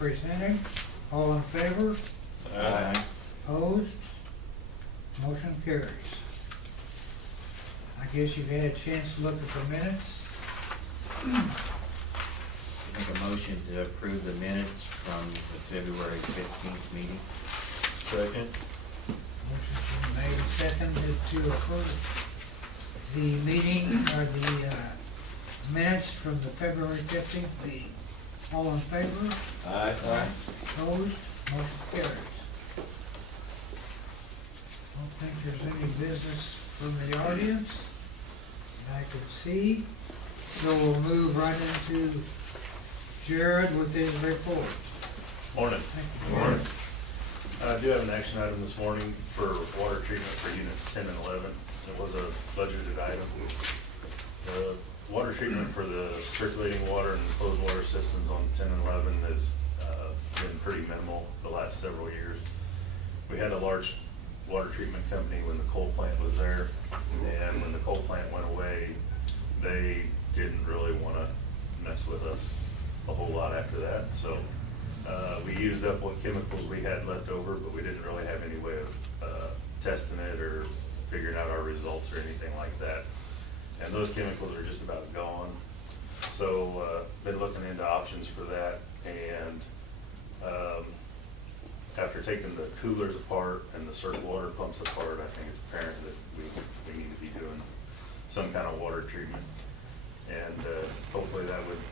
Presenting, all in favor? Aye. Opposed? Motion carries. I guess you've had a chance to look at the minutes. Make a motion to approve the minutes from the February 15th meeting. Second. Motion's been made and seconded to approve the meeting, or the minutes from the February 15th meeting. All in favor? Aye. Opposed? Motion carries. Don't think there's any business from the audience that I could see. So we'll move right into Jared with his report. Morning. Thank you. Morning. I do have an action item this morning for water treatment for units 10 and 11. It was a budgeted item. The water treatment for the circulating water and closed water systems on 10 and 11 has been pretty minimal the last several years. We had a large water treatment company when the coal plant was there, and when the coal plant went away, they didn't really want to mess with us a whole lot after that. So we used up what chemicals we had left over, but we didn't really have any way of testing it or figuring out our results or anything like that. And those chemicals are just about gone. So been looking into options for that, and after taking the coolers apart and the circuit water pumps apart, I think it's apparent that we need to be doing some kind of water treatment. And hopefully that would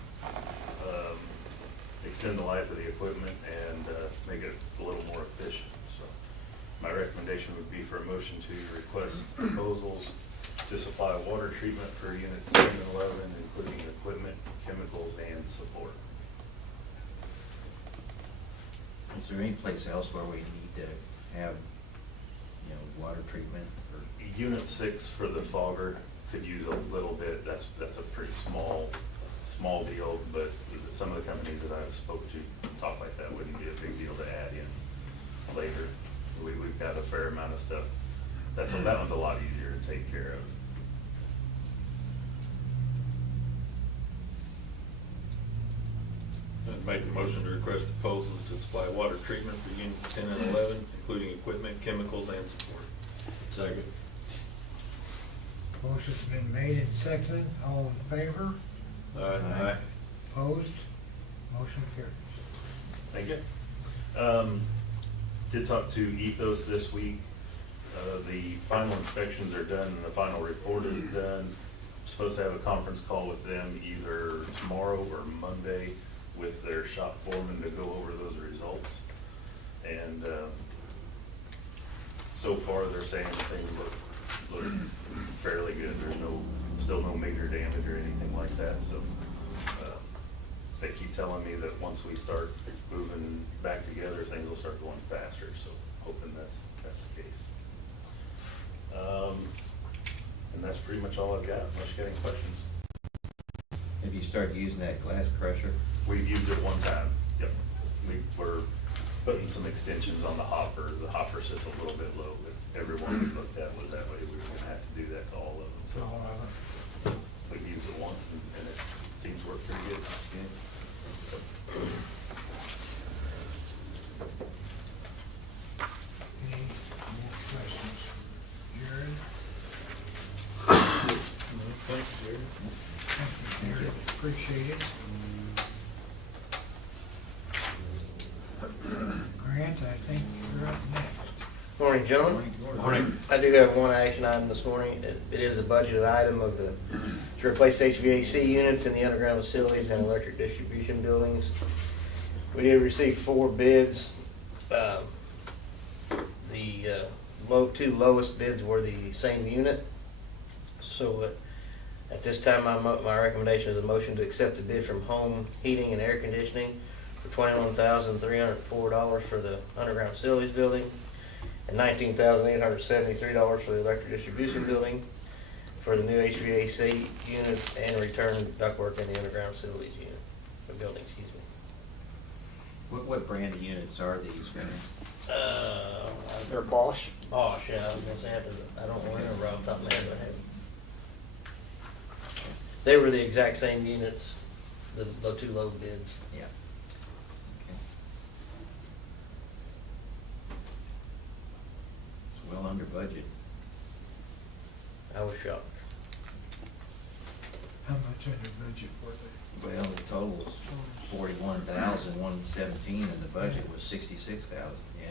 extend the life of the equipment and make it a little more efficient. So my recommendation would be for a motion to request proposals to supply water treatment for units 10 and 11, including equipment, chemicals, and support. Is there any place else where we need to have, water treatment? Or Unit 6 for the fogger could use a little bit. That's a pretty small deal, but some of the companies that I've spoke to talk like that wouldn't be a big deal to add in later. We've got a fair amount of stuff. That one's a lot easier to take care of. I'd make a motion to request proposals to supply water treatment for units 10 and 11, including equipment, chemicals, and support. Second. Motion's been made and seconded. All in favor? Aye. Opposed? Motion carries. Thank you. Did talk to Ethos this week. The final inspections are done and the final report is done. Supposed to have a conference call with them either tomorrow or Monday with their shop foreman to go over those results. And so far they're saying that things look fairly good. There's still no major damage or anything like that. So they keep telling me that once we start moving back together, things will start going faster. So hoping that's the case. And that's pretty much all I've got, unless you got any questions. have you started using that glass crusher? We've used it one time, yep. We're putting some extensions on the hopper. The hopper sits a little bit low, but every one we looked at was that way. We were gonna have to do that to all of them. So All of it. we used it once and it seems to work pretty good. Any more questions? Jared? Thanks, Jerry. Thank you, Jared. Appreciate it. Grant, I think you're up next. Morning, gentlemen. Morning. I do have one action item this morning. It is a budgeted item to replace HVAC units in the underground facilities and electric distribution buildings. We did receive 4 bids. The two lowest bids were the same unit. So at this time, my recommendation is a motion to accept the bid from Home Heating and Air Conditioning for $21,304 for the underground facilities building, and $19,873 for the electric distribution building for the new HVAC units and return ductwork in the underground facilities unit, the building, excuse me. What brand of units are these, Grant? They're Bosch. Bosch, yeah, I was gonna say, I don't remember off the top of my head, but I have. They were the exact same units, the 2 low bids. Yeah. Okay. budget. I was shocked. How much under budget were they? Well, the total's 41,117 and the budget was 66,000, yeah.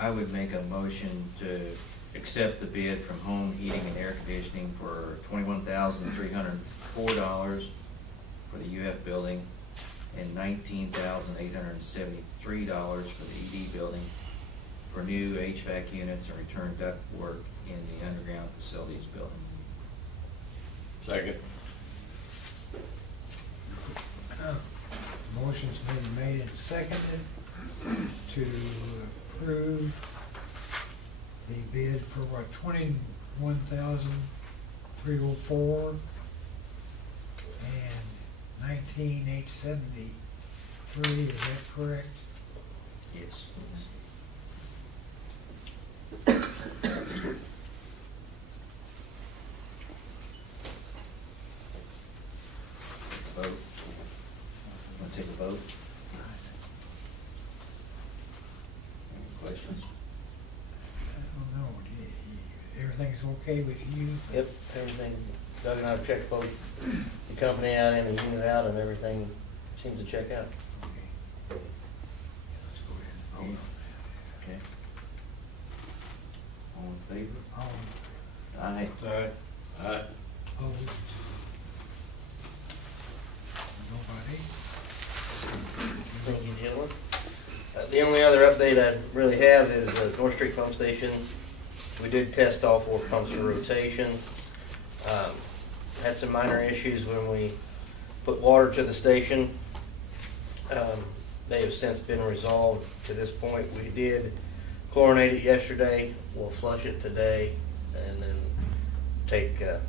I would make a motion to accept the bid from Home Heating and Air Conditioning for $21,304 for the UF building and $19,873 for the ED building for new HVAC units and return duct work in the underground facilities building. Second. Motion's been made and seconded to approve the bid for what, 21,304 and 19,873, is that correct? Yes. Vote. Want to take a vote? Any questions? I don't know, everything's okay with you? Yep, everything, Doug and I have checked both the company out and the unit out, and everything seems to check out. Okay. Let's go ahead and vote Okay. All in favor? on that. Aye. Aye. Aye. Opposed? Nobody? Thank you, gentlemen. The only other update I really have is North Street Pump Station. We did test all 4 pumps for rotation. Had some minor issues when we put water to the station. They have since been resolved to this point. We did chlorinate it yesterday. We'll flush it today and then take a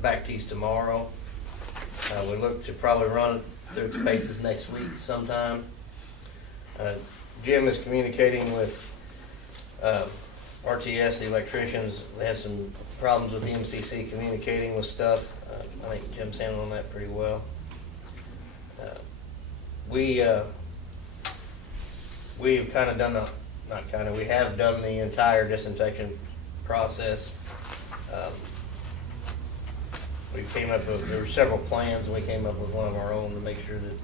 back tease tomorrow. We look to probably run it through its paces next week sometime. Jim is communicating with RTS, the electricians. They had some problems with the MCC communicating with stuff. I think Jim's handling that pretty well. We've kind of done we have done the entire disinfection process. We came up with, there were several plans, and we came up with one of our own to make sure that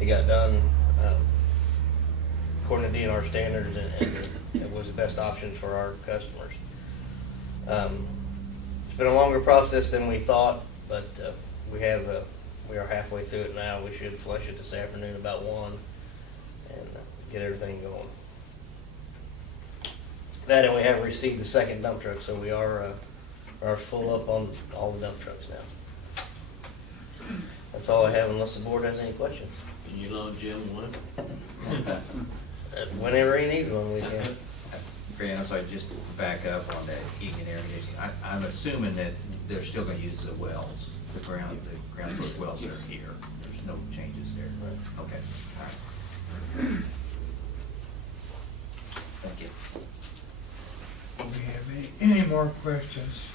it got done according to DNR standards, and it was the best option for our customers. It's been a longer process than we thought, but we are halfway through it now. We should flush it this afternoon about 1 and get everything going. That, and we have received the second dump truck, so we are full up on all the dump trucks now. That's all I have, unless the board has any questions. Can you loan Jim one? Whenever he needs one, we can. Grant, so I just back up on that heating and air conditioning. I'm assuming that they're still gonna use the wells, the ground source wells that are here. There's no changes there. Right. Okay, all right. Thank you. Do we have any more questions?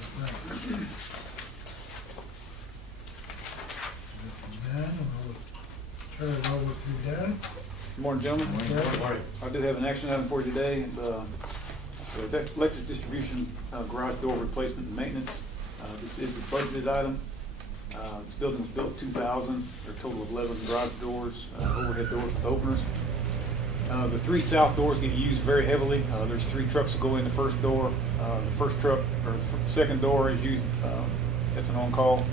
for Brent? If none, we'll turn it over to Doug. Good morning, gentlemen. Morning. I do have an action item for you today. It's the electric distribution garage door replacement and maintenance. This is a budgeted item. This building was built in 2000. There are a total of 11 garage doors, overhead doors with openers. The 3 south doors get used very heavily. There's 3 trucks that go in the first door. The first truck, or second door is used, it's an on-call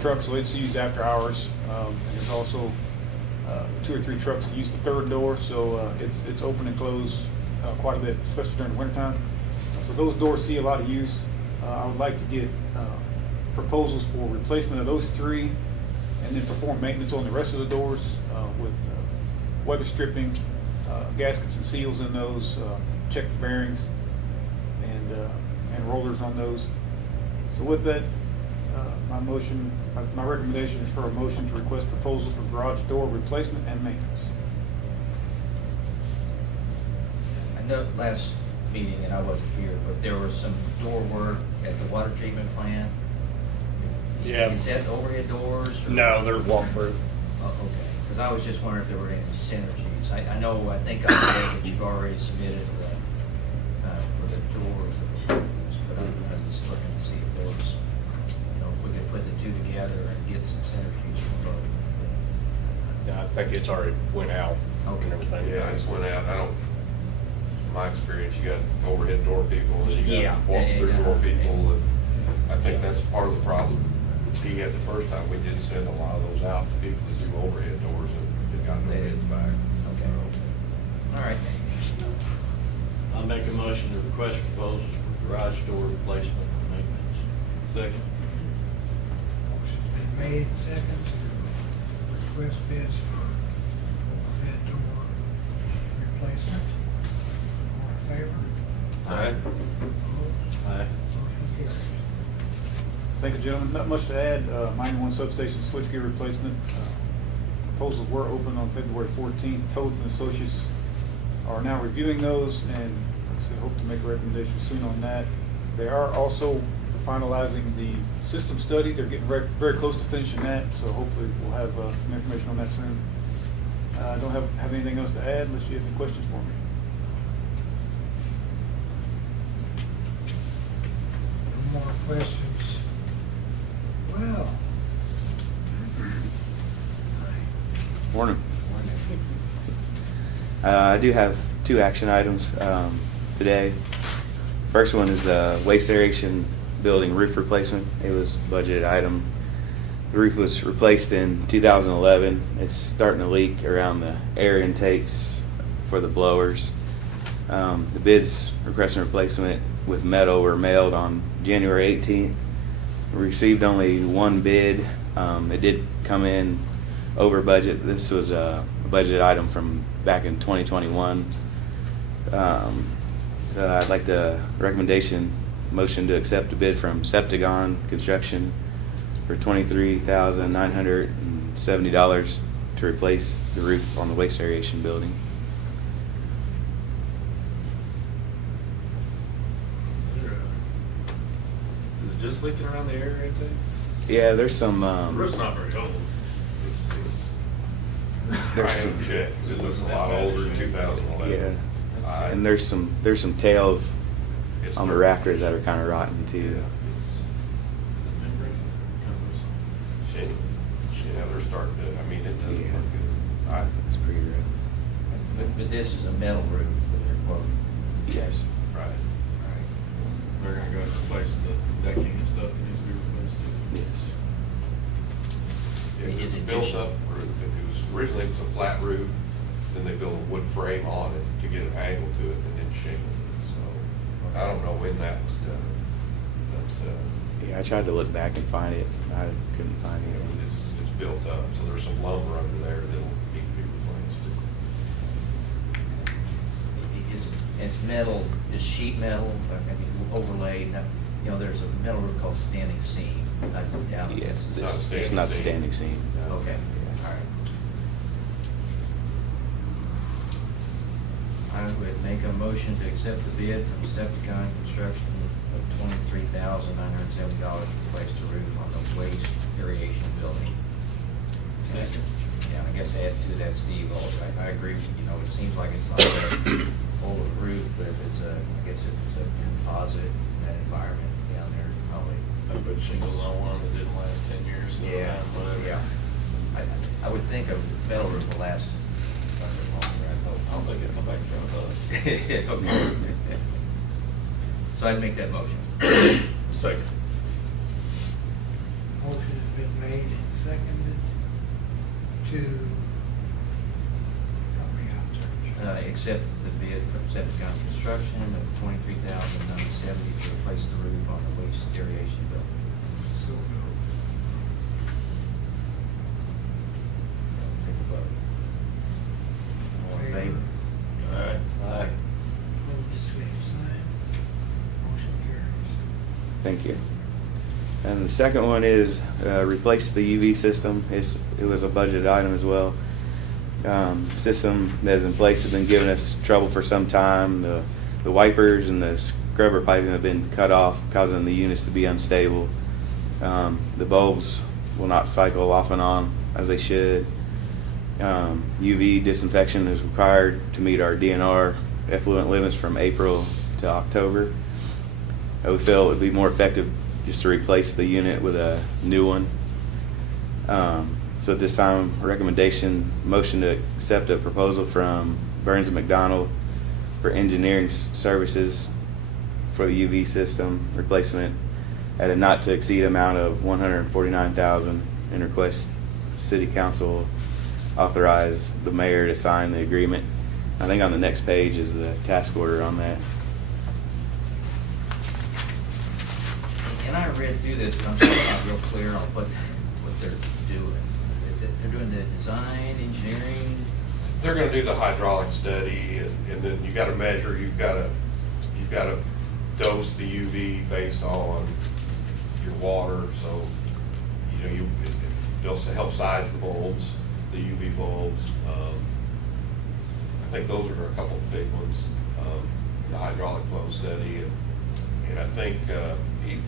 truck, so it's used after hours. And there's also 2 or 3 trucks that use the third door, so it's open and closed quite a bit, especially during the wintertime. So those doors see a lot of use. I would like to get proposals for replacement of those 3, and then perform maintenance on the rest of the doors with weather stripping, gaskets and seals in those, check the bearings, and rollers on those. So with that, my recommendation is for a motion to request proposal for garage door replacement and maintenance. I know last meeting, and I wasn't here, but there was some door work at the water treatment plant. Yeah. Is that overhead doors? Or? No, they're walk-through. Oh, okay, because I was just wondering if there were any synergies maintenance. I know, I think I read that you've already submitted for the doors, but I'm just looking to see if there was, if we could put the two together and get some synergies from both. Yeah, I think it's already went out Okay. and everything. Yeah, I just went out, I don't, in my experience, you got overhead door people, and you Yeah, got walk-through door and, people, and I think that's part of the problem. He had the first time, we did send a lot of those out to people that do overhead doors, and it got no bids back. Okay. All right. I'll make a motion to request proposals for garage door replacement and maintenance. Second. Motion's been made, second, to request bids for overhead door replacement. All in favor? Aye. Opposed? Aye. Motion carries. Thank you, gentlemen. Not much to add. 91 substation switchgear replacement. Proposals were open on February 14th. Toads and Associates are now reviewing those, and like I said, hope to make a recommendation soon on that. They are also finalizing the system study. They're getting very close to finishing that, so hopefully we'll have some information on that soon. I don't have anything else to add unless you have any questions for me. No more questions. Well. Morning. I do have two action items today. First one is the waste aeration building roof replacement. It was a budgeted item. The roof was replaced in 2011. It's starting to leak around the air intakes for the blowers. The bids requesting replacement with metal were mailed on January 18th. We received only one bid. It did come in over budget. This was a budget item from back in 2021. So I'd like to motion to accept a bid from Septagon Construction for $23,970 to replace the roof on the waste aeration building. Is it just leaking around the air intakes? Yeah, there's some. The roof's not very old. I There's haven't some, checked, 'cause it looks a lot older than 2011. yeah, and there's some tails It's on the starting- rafters that are kind of rotten Yeah, too. shit, yeah, they're starting to, I mean, it doesn't Yeah. look good. It's pretty rough. But this is a metal roof that they're quoting. Yes. Right. They're gonna go and replace the decking and stuff that needs to be replaced. Yes. Yeah, Is it's a it built just- up roof. It was originally a flat roof, then they built a wood frame on it to get an angle to it, and then shingled it. So I don't know when that was done, but Yeah, I tried to look back and find it. I couldn't find you know, it. it's built up. So there's some lumber under there that'll need to be replaced. It's metal, it's sheet metal, overlaid. There's a metal roof called standing seam. I doubt Yes, this is- it's not the standing seam. no. Okay, all right. I would make a motion to accept the bid from Septicon Construction of $23,970 to replace the roof on the waste aeration building. Yeah, I guess add to that, Steve, I agree, it seems like it's not an old roof, but if it's I guess if it's a composite in that environment down there, probably. I put shingles on one that didn't last 10 years. So whatever. Yeah. I would think a metal roof will last longer, I hope. I don't think it'll come back in front of us. Okay. So I'd make that motion. Second. Motion has been made and seconded to, help me out there. Accept the bid from Septicon Construction of $23,970 to replace the roof on the waste aeration building. So moved. Take a vote. All in favor? Aye. Aye. Opposed, same sign. Motion carries. Thank you. And the second one is replace the UV system. It was a budget item as well. System that is in place has been giving us trouble for some time. The wipers and the scrubber piping have been cut off, causing the units to be unstable. The bulbs will not cycle off and on as they should. UV disinfection is required to meet our DNR effluent limits from April to October. We feel it would be more effective just to replace the unit with a new one. So at this time, motion to accept a proposal from Burns and McDonald for engineering services for the UV system replacement at a not to exceed amount of $149,000, and request City Council authorize the mayor to sign the agreement. I think on the next page is the task order on that. And I read through this, but I'm still not real clear on what they're doing. They're doing the design, engineering. They're gonna do the hydraulic study, and then you gotta measure, you've gotta dose the UV based on your water, so, you know, they'll help size the bulbs, the UV bulbs. I think those are a couple of big ones, the hydraulic flow study, and I think,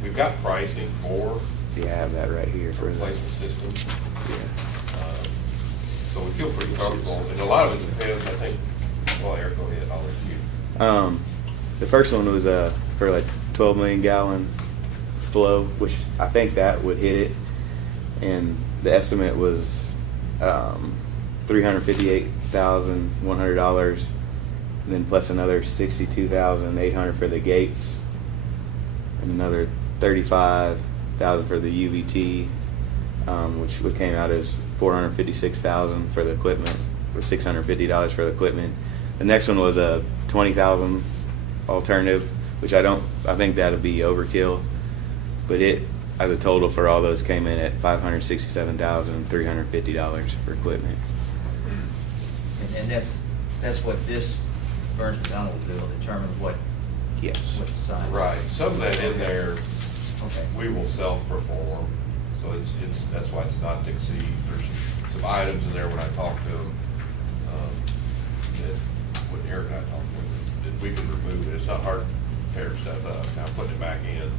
we've got pricing for Yeah, I have that right here for the. replacement system. Yeah. So we feel pretty comfortable, and a lot of it depends, I think, well, Eric, go ahead, I'll let you. The first one was for like 12 million gallon flow, which I think that would hit it, and the estimate was $358,100, and then plus another $62,800 for the gates, and another $35,000 for the UVT, which came out as $456,000 for the equipment, or $650 for the equipment. The next one was a $20,000 alternative, which I think that'd be overkill, but it, as a total for all those, came in at $567,350 for equipment. And that's what this Burns McDonald will determine what Yes. size. Right, some of that in there, Okay. we will self-perform, so that's why it's not to exceed. There's some items in there when I talked to them, that, when Eric and I talked to them, that we could remove it. It's not hard to tear stuff up, now putting it back in, and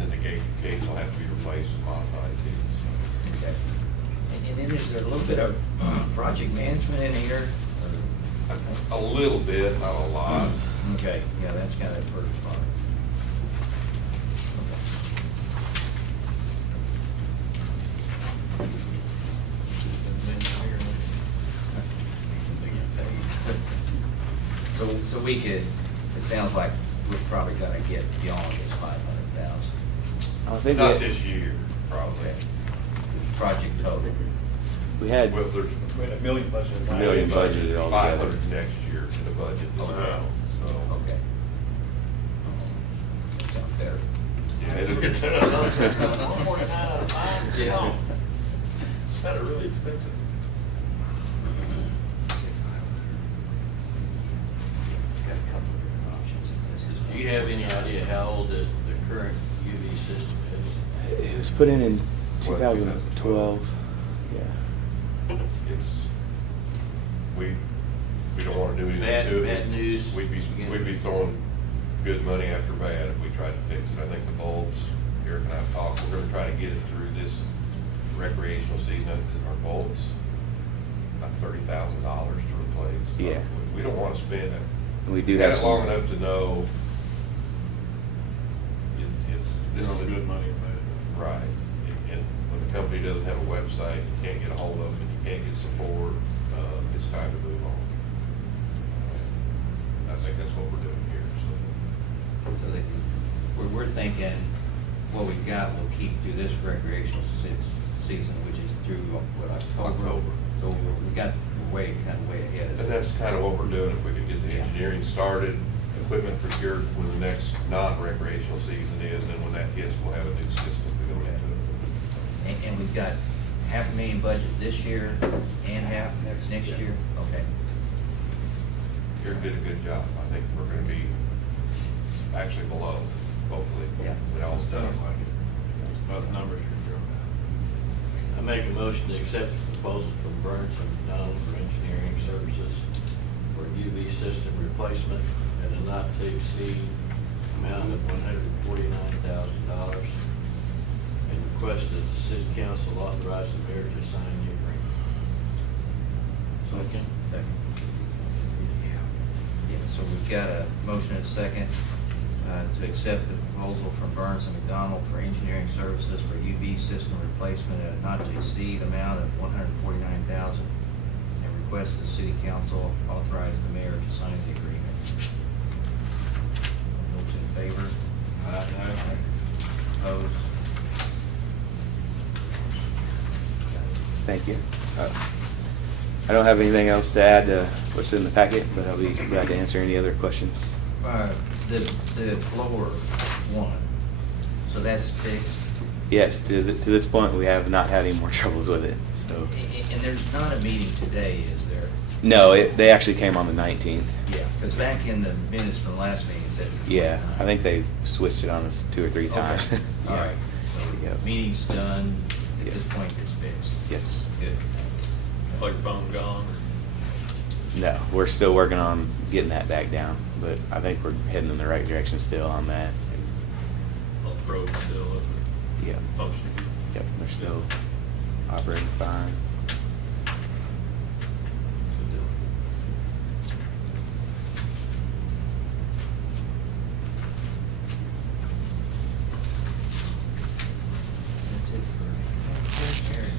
then the gates will have to be replaced and modified too, so. Okay. And then is there a little bit of project management in here? A little bit, not a lot. Okay, yeah, that's kind of the first part. So we could, it sounds like we're probably gonna get beyond this 500,000. I think Not this year, probably. Project total. we had Well, there's $1 million budgeted. $1 million budgeted altogether. 500 next year in the budget as well, so. Okay. That sounds better. Yeah, it'll get. One more time out of five? Yeah. Sounded really expensive. It's got a couple of different options in this. Do you have any idea how old the current UV system is? It was put in 2012. Yeah. It's, we don't wanna do anything Bad- to it. bad news. We'd be throwing good money after bad if we tried to fix it. I think the bulbs, Eric and I have talked, we're gonna try to get it through this recreational season. Our bulbs, about $30,000 to replace. Yeah. We don't wanna spend it. And we do We've have had it some- long enough to know this is a Good money, but. right. And when the company doesn't have a website, you can't get a hold of them, and you can't get support, it's time to move on. I think that's what we're doing here, so. So we're thinking, what we've got, we'll keep through this recreational season, which is through, what, October? So we got, we're kind of way ahead of it. And that's kind of what we're doing, if we could get the engineering started, equipment procured when the next non-recreational season is, and when that hits, we'll have a new system to go into. And we've got $500,000 budget this year and half next year? Okay. Eric did a good job. I think we're gonna be actually below, hopefully. Yeah. When all's done. Sounds like it. Both numbers are throwing I make a motion to accept the proposal from Burns and McDonald for engineering services for UV system replacement at a not to exceed amount of $149,000. And request that the city council authorize the mayor to sign the agreement. Second. Second. Yeah, so we've got a motion and a second to accept the proposal from Burns and McDonald for engineering services for UV system replacement at a not to exceed amount of $149,000 and request the city council authorize the mayor to sign the agreement. Those in favor? Aye. Opposed? Thank you. I don't have anything else to add to what's in the packet, but I'll be glad to answer any other questions. The blower one, so that's fixed? Yes, to this point, we have not had any more troubles with it, so. And there's not a meeting today, is there? No, they actually came on the 19th. Yeah, because back in the minutes from the last meeting, it said. Yeah, I think they switched it on us 2 or 3 times. Okay. All right. Yeah. So meeting's done, at Yeah. this point it's fixed. Yes. Good. Like phone gone, No, we're still working on getting that back down, but I think we're heading in the right direction still on that. or the road still up and Yep, functioning. yep, they're still operating fine. Good deal. That's it for Harry.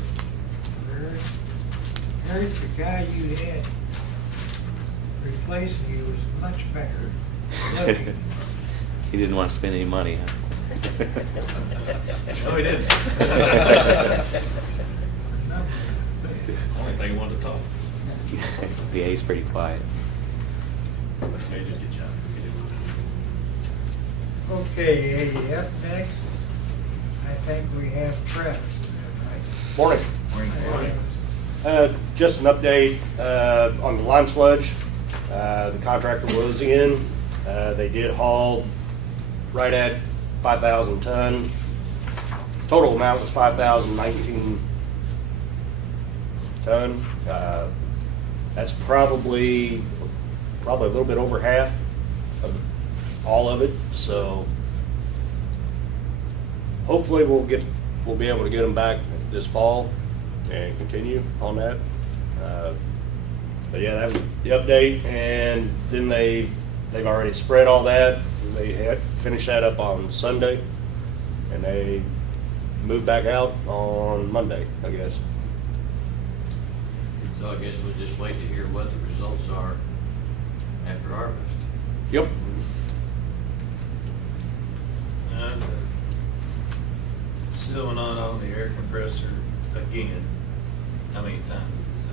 Eric, the guy you had replacing you was much better looking. He didn't want to spend any money, huh? No, he didn't. Only thing he wanted to talk. Yeah, he's pretty quiet. Major, good job. Okay, up next, I think we have Travis, is that right? Morning. Morning. Just an update on the lime sludge. The contractor was in. They did haul right at 5,000 ton. Total amount was 5,019 ton. That's probably a little bit over half of all of it. So hopefully we'll be able to get them back this fall and continue on that. But yeah, that was the update. And then they've already spread all that. They had finished that up on Sunday, and they moved back out on Monday, I guess. So I guess we'll just wait to hear what the results are after harvest. Yep. Still not on the air compressor again. How many times is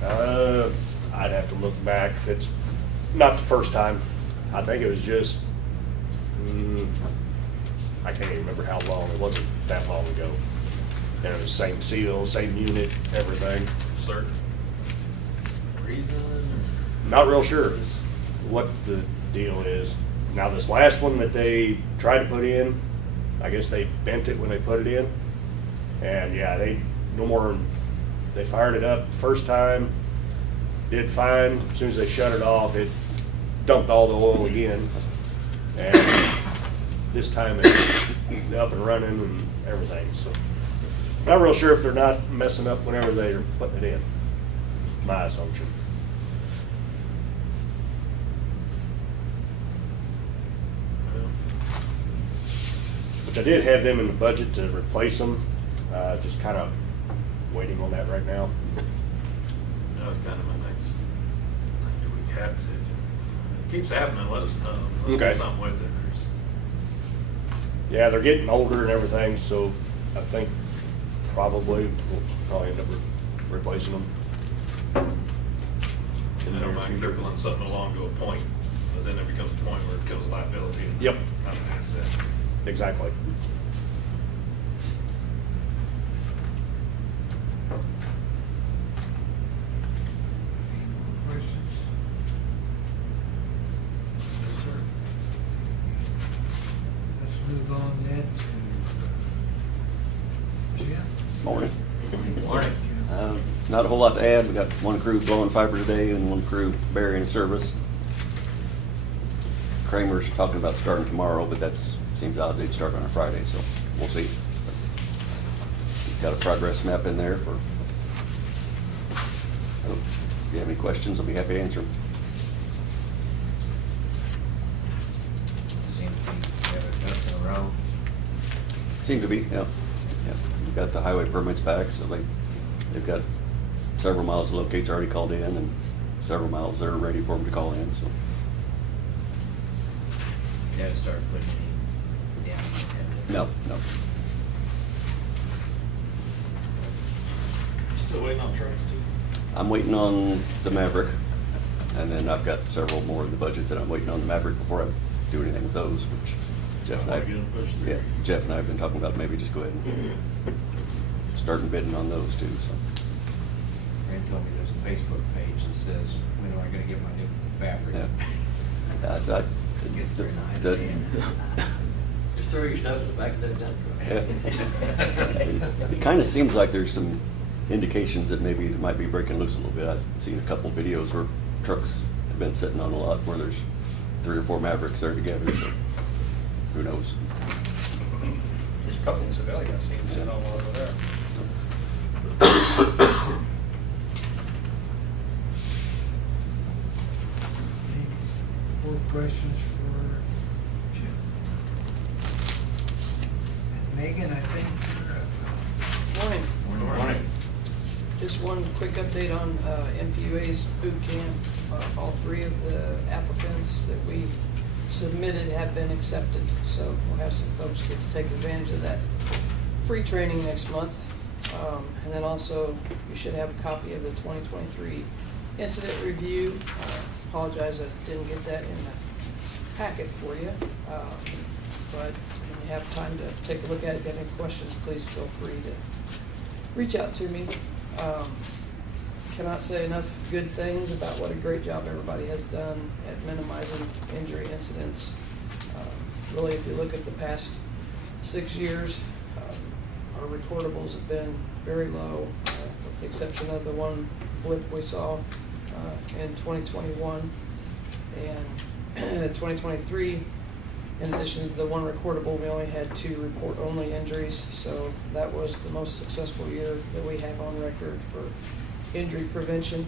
this? I'd have to look back. It's not the first time. I think it was just, I can't even remember how long. It wasn't that long ago. And it was same seal, same unit, everything. Certain reason? Not real sure what the deal is. Now, this last one that they tried to put in, I guess they bent it when they put it in. And yeah, they fired it up the first time, did fine. As soon as they shut it off, it dumped all the oil again. And this time it's up and running and everything, so. Not real sure if they're not messing up whenever they're putting it in, my assumption. Which I did have them in the budget to replace them, just kind of waiting on that right now. That was kind of my next thing that we have to. It keeps happening, let us know. Let's do Okay. something with it. Yeah, they're getting older and everything, so I think we'll probably end up replacing them. I don't mind crippling something along to a point, but then there becomes a point where it becomes liability. And Yep. not an asset. Exactly. Any more questions? Yes, sir. Let's move on then to Jim. Morning. Morning. Not a whole lot to add. We got one crew blowing fiber today and one crew burying service. Kramer's talking about starting tomorrow, but seems odd they'd start on a Friday, so we'll see. Got a progress map in there for So, if you have any questions, I'll be happy to answer them. Seems to be, we have a duck in a row. Seem to be, yeah. Yeah. We've got the highway permits back, so they've got several miles of locates already called in and several miles that are ready for them to call in, so. You haven't started putting any down like that. No, no. Still waiting on trucks too? I'm waiting on the Maverick, and then I've got several more in the budget that I'm waiting on the Maverick before I do anything with those, which Jeff and I, Might get 'em pushed through. yeah, Jeff and I have been talking about maybe just go ahead and starting bidding on those too, so. Fran told me there's a Facebook page that says, when am I gonna get my new Maverick? Yeah. So I guess they're not. the- Just throw your stuff in the back of that dump truck. It kind of seems like there's some indications that maybe it might be breaking loose a little bit. I've seen a couple videos where trucks have been sitting on a lot where there's 3 or 4 Mavericks there together, so who knows? There's a couple in Sedalia I've seen sitting all over there. Any more questions for Jim? And Megan, I think you're up. Morning. Morning. Just one quick update on MPUA's boot camp. All 3 of the applicants that we submitted have been accepted, so we'll have some folks get to take advantage of that free training next month. And then also, you should have a copy of the 2023 incident review. Apologize I didn't get that in the packet for you, but when you have time to take a look at it, if you have any questions, please feel free to reach out to me. Cannot say enough good things about what a great job everybody has done at minimizing injury incidents. Really, if you look at the past 6 years, our recordables have been very low, with the exception of the one blip we saw in 2021. And 2023, in addition to the one recordable, we only had 2 report-only injuries, so that was the most successful year that we have on record for injury prevention.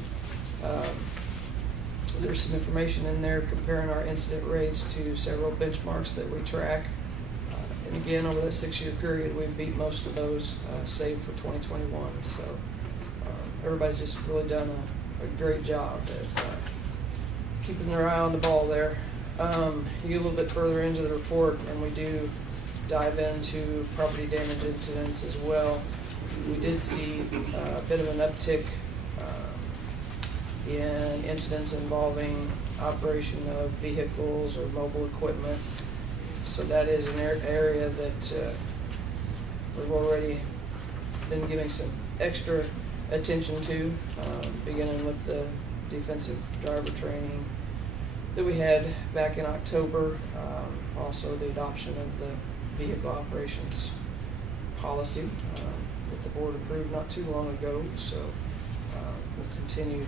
There's some information in there comparing our incident rates to several benchmarks that we track. And again, over that 6-year period, we've beat most of those, save for 2021. So everybody's just really done a great job at keeping their eye on the ball there. You get a little bit further into the report, and we do dive into property damage incidents as well. We did see a bit of an uptick in incidents involving operation of vehicles or mobile equipment. So that is an area that we've already been giving some extra attention to, beginning with the defensive driver training that we had back in October. Also the adoption of the vehicle operations policy that the board approved not too long ago. So we'll continue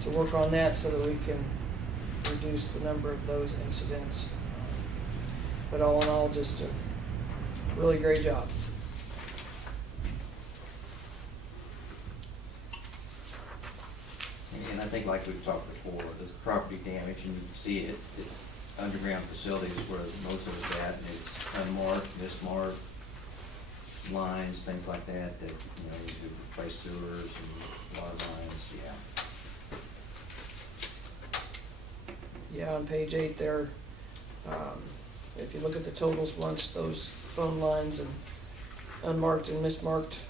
to work on that so that we can reduce the number of those incidents. But all in all, just a really great job. And I think like we've talked before, this property damage, and you can see it, it's underground facilities where most of it's at, and it's unmarked, mismarked lines, things like that, that, you know, you could replace sewers and water lines, yeah. Yeah, on page 8 there, if you look at the totals, once those phone lines and unmarked and mismarked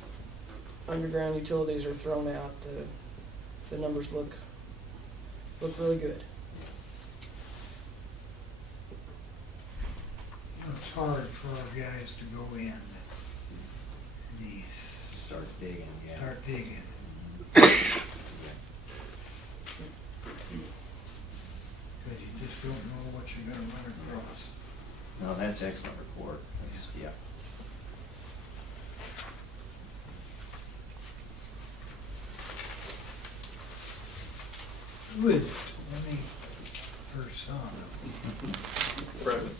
underground utilities are thrown out, the numbers look really good. It's hard for our guys to go in these, Start digging, yeah. start digging. Because you just don't know what you're gonna run across. No, that's excellent report, that's, yeah. Who is 21st son? Present.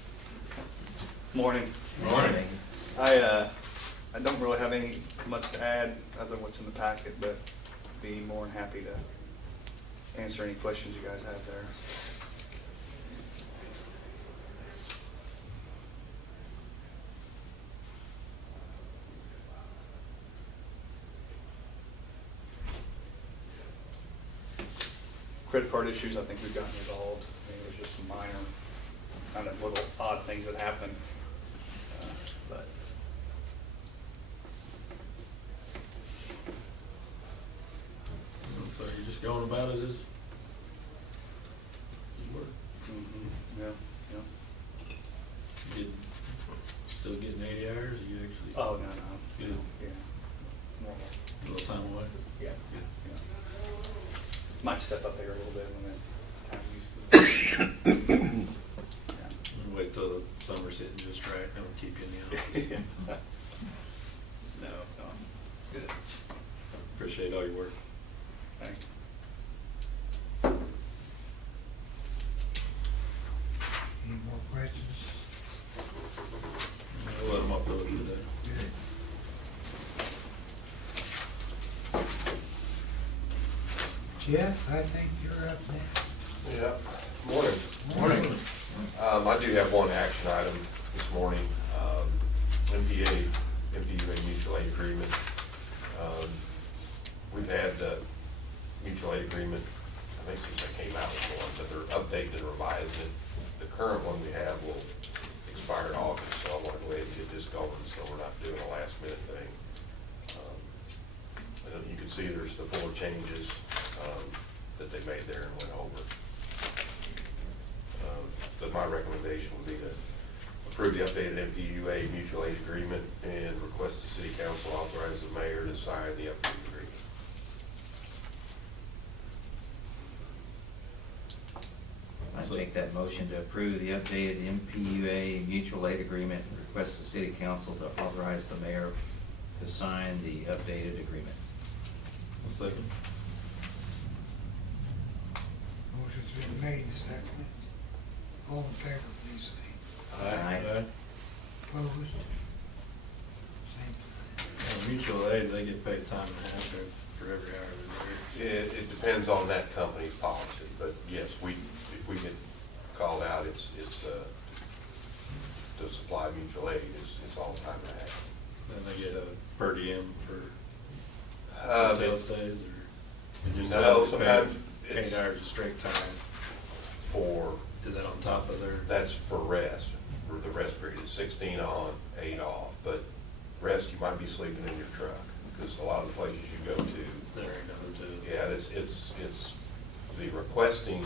Morning. Morning. I don't really have any much to add other than what's in the packet, but be more than happy to answer any questions you guys have there. Credit card issues, I think we've gotten resolved. I mean, it was just some minor, kind of little odd things that happened. But So you're just going about it as you work. yeah, yeah. You get, still getting 80 hours, or you actually? Oh, no. Good. Yeah. Normal. A little time away? Yeah. Good. Yeah. Might step up there a little bit when that time used to. And wait till the summer's hitting just right, and we'll keep you in the office. No, it's good. Appreciate all your work. Thanks. Any more questions? We'll let them up to it today. Good. Jeff, I think you're up next. Yeah, morning. I do have one action item this morning, MPUA mutual aid agreement. We've had the mutual aid agreement, I think since I came out with one, but they're updating and revising it. The current one we have will expire in August, so I want to go ahead and get this going, so we're not doing a last minute thing. And you can see there's the 4 changes that they made there and went over. But my recommendation would be to approve the updated MPUA mutual aid agreement and request the city council authorize the mayor to sign the updated agreement. I make that motion to approve the updated MPUA mutual aid agreement and request the city council to authorize the mayor to sign the updated agreement. A second. Motion's been made, second. All in favor, please say. Aye. Opposed? Same sign. Mutual aid, they get paid time and a half for every hour they're there. It depends on that company's policy, but yes, if we get called out, it's to supply mutual aid, it's all time and a half. Then they get a per diem for hotel stays, or? it just No, says they pay sometimes it's 8 hours of straight time. for, Is that on top of their? that's for rest, for the rest period, it's 16 on, 8 off, but rest, you might be sleeping in your truck, because a lot of the places you go to, There ain't no hotel. yeah, it's the requesting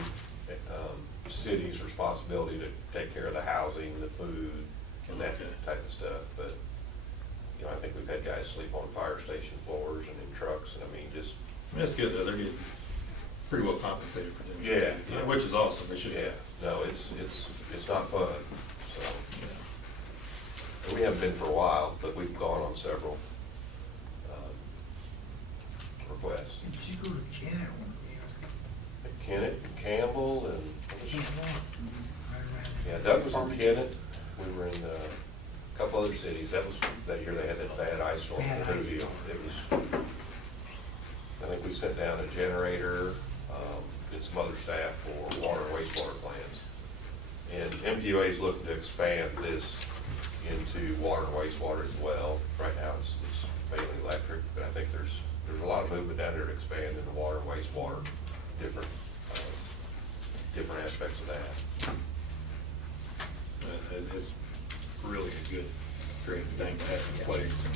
city's responsibility to take care of the housing, the food, and that Okay. type of stuff, but, you know, I think we've had guys sleep on fire station floors and in trucks, and I mean, just, I mean, it's good though, they're getting pretty well compensated for them. Yeah. Which is awesome, they should. yeah, no, it's not fun, so. Yeah. And we haven't been for a while, but we've gone on several requests. Did you go to Canada one of the Kennett, and Campbell, and, yeah, other? Doug was in Kennett, we were in a couple other cities, that year they had that bad ice storm in Bad ice Louisville. storm. It was, I think we sent down a generator, did some other staff for water and wastewater plants. And MPUA is looking to expand this into water and wastewater as well. Right now, it's mainly electric, but I think there's a lot of movement down there to expand into water and wastewater, different aspects of that. It's really a good, great thing to have in place.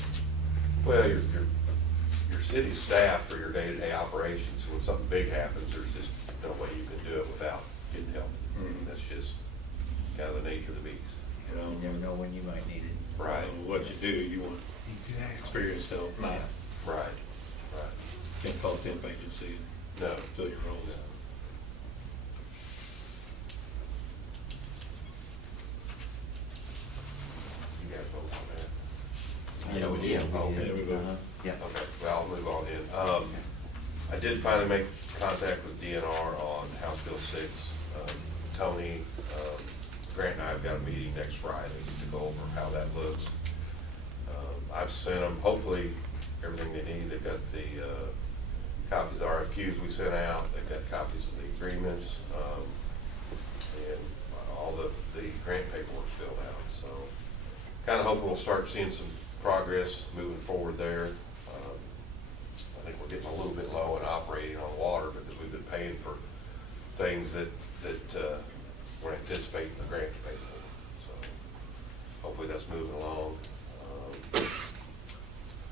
Well, your city staff for your day-to-day operations, when something big happens, there's just no way you can do it without getting help. Mhm. That's just kind of the nature of the beast. You know, You never know when you might need it. Right. What you do, you want Exactly. experienced help, not, Right. can't call a temp agency No. and fill your roles. No. You guys vote on that? Yeah, we did. Okay. Yeah, we voted. Yeah. Okay, well, I'll move on in. I did finally make contact with DNR on House Bill 6. Tony, Grant and I have got a meeting next Friday to go over how that looks. I've sent them, hopefully, everything they need. They've got the copies RFQs we sent out, they've got copies of the agreements, and all the grant paperwork's filled out, so kinda hoping we'll start seeing some progress moving forward there. I think we're getting a little bit low in operating on water because we've been paying for things that we're anticipating the grant to pay for, so hopefully that's moving along.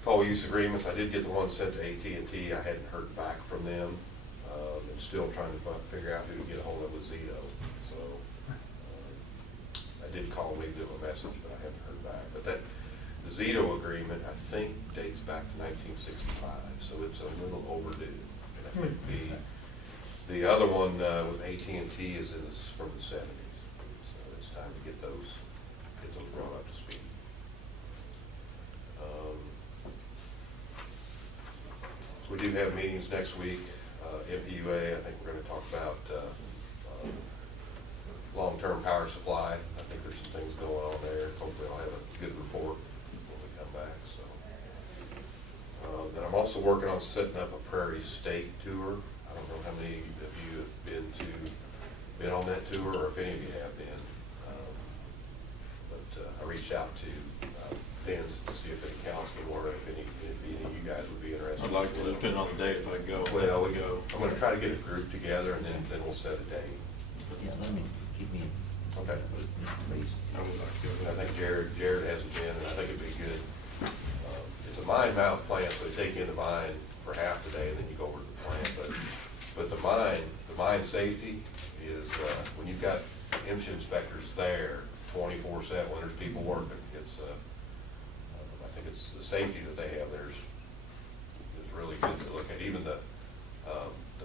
Toll use agreements, I did get the one sent to AT&T. I hadn't heard back from them. I'm still trying to figure out who to get a hold of with Zito. So I did call and leave them a message, but I haven't heard back. But that the Zito agreement, I think, dates back to 1965, so it's a little overdue. And I think the other one with AT&T is from the 70s, so it's time to get those brought up to speed. We do have meetings next week. MPUA, I think we're going to talk about long-term power supply. I think there's some things going on there. Hopefully I'll have a good report when we come back. So, then I'm also working on setting up a Prairie State tour. I don't know how many of you have been on that tour, or if any of you have been. But I reached out to Ben's to see if it counts anymore, if any of you guys would be interested. I'd like to, depending on the date, if I go. Well, we go. I'm gonna try to get a group together, and then we'll set a date. Yeah, let me, keep me, Okay. please. I would like to And I go. think Jared hasn't been, and I think it'd be good. It's a mine-mouth plant, so they take you in the mine for half the day, and then you go over to the plant. But the mine safety is, when you've got emission inspectors there 24/7, when there's people working, it's, I think it's the safety that they have there is really good to look at. Even the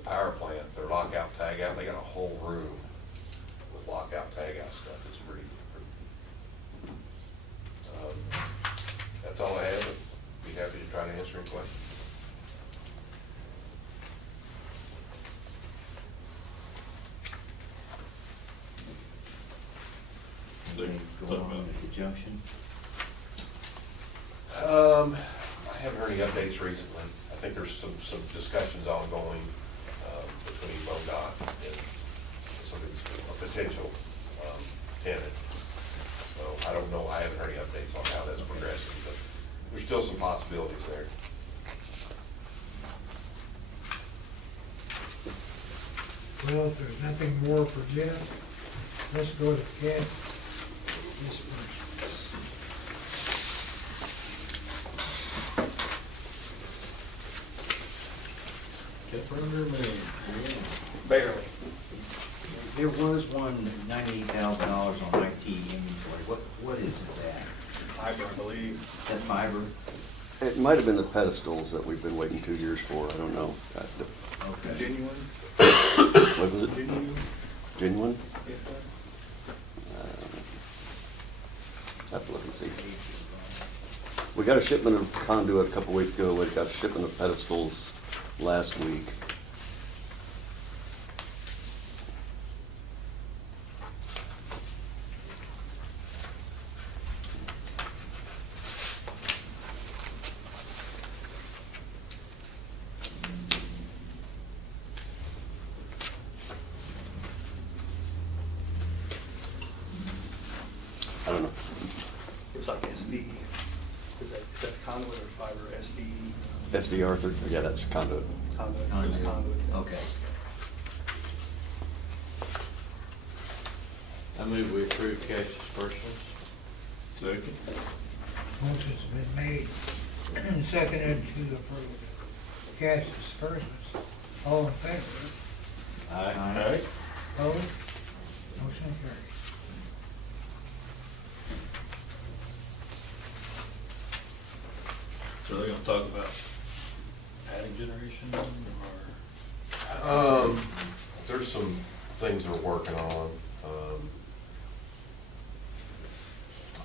power plant, their lockout, tag out, they got a whole room with lockout, tag out stuff. It's pretty that's all I have. Be happy to try to answer any questions. Anything going on at the junction? I haven't heard any updates recently. I think there's some discussions ongoing between MoDOT and a potential tenant. So I don't know, I haven't heard any updates on how that's progressing, but there's still some possibilities there. Well, if there's nothing more for Jeff, let's go to cash disbursements. Kept her under a million. Barely. There was one $98,000 on IT inventory. What is that? Fiber, I believe. Is that fiber? It might have been the pedestals that we've been waiting 2 years for, I don't know. Okay. Genuine. What was it? Genuine. Genuine? Yeah. I have to look and see. We got a shipment of conduit a couple weeks ago, we got a shipment of pedestals last week. I don't know. It's like SD. Is that conduit or fiber? SD SDR, yeah, that's conduit. conduit. Conduit. It's conduit. Okay. I move we approve cash disbursements. Second. Motion's been made and seconded to approve cash disbursements. All in favor? Aye. Opposed? Motion carries. So they're gonna talk about adding generation or? There's some things they're working on.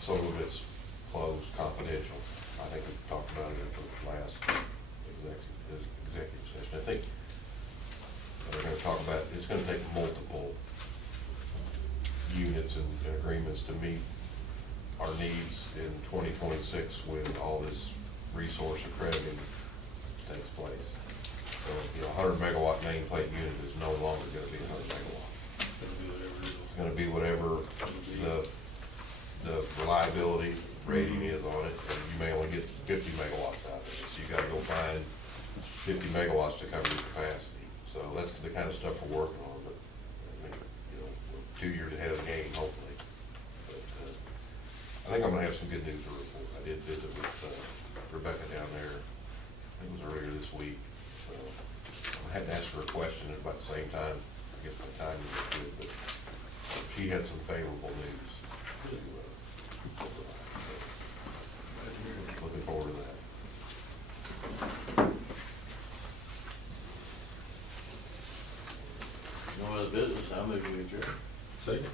Some of it's closed, confidential. I think we talked about it at the last executive session. I think they're gonna talk about, it's gonna take multiple units and agreements to meet our needs in 2026 when all this resource accrediting takes place. So, 100 megawatt nameplate unit is no longer gonna be 100 megawatt. It's gonna be whatever the reliability rating is on it, and you may only get 50 megawatts out of it. So you gotta go find 50 megawatts to cover your capacity. So that's the kind of stuff we're working on, but, I mean, you know, we're 2 years ahead of the game, hopefully. But, I think I'm gonna have some good news to report. I did visit with, Rebecca down there, I think it was earlier this week. So I had to ask her a question at about the same time. I guess my timing was good, but she had some favorable news to, provide. So, looking forward to that. No other business, I move we adjourn. Second.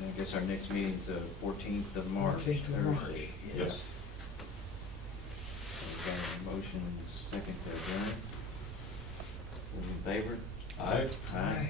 And I guess our next meeting's the 14th of March, 14th of March, Thursday. yes. We've got a motion, second to adjourn. Those in favor? Aye. Aye.